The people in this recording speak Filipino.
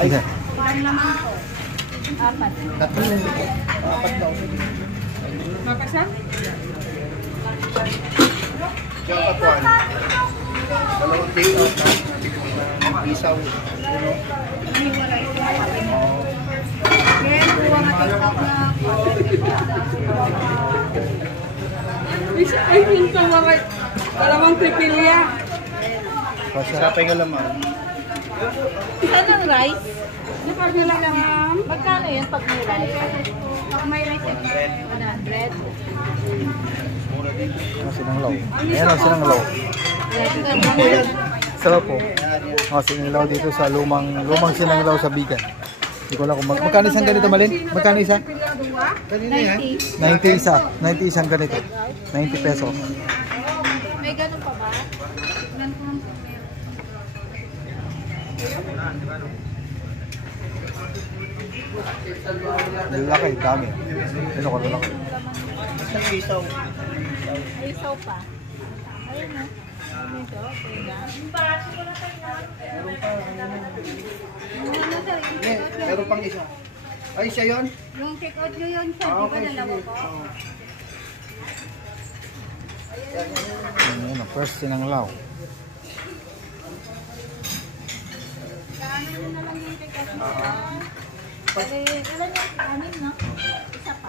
Ay, Parang naman po. Apat. tatlo. Apat daw. Makasa? Diyan ka po. Dalawang take out na isaw. Uno. Hiwalay ko. Oo. Kaya kuha nga TikTok na Isa ay minta mga dalawang pipilya. Sarap yung laman. isa ng rice. Nakagila lang ma'am. Magkano yun pag may rice? Pag may rice, 100. Mura din. Sinanglaw. Ayan ang sinanglaw. Sarap po. Sinanglaw dito sa lumang sinanglaw sa Bigan. Hindi ko alam kung magkano isang ganito, Malin? Magkano isa? Kanina yan. 90 isa. 90 isang ganito. 90 pesos. May ganun pa ba? Lalaki, dami. Ano ko lalaki? Isang isaw. May isaw pa. Ayun na. Ito, pwede. Meron pang isa. Ay, siya yun? Yung take out nyo yun, sir. Di ba Okay, dalawa sige. po? Oo. Ayan ang first sinanglaw. Kaano nyo na lang yung take out nyo. Ilan yung anim, no? Isa pa.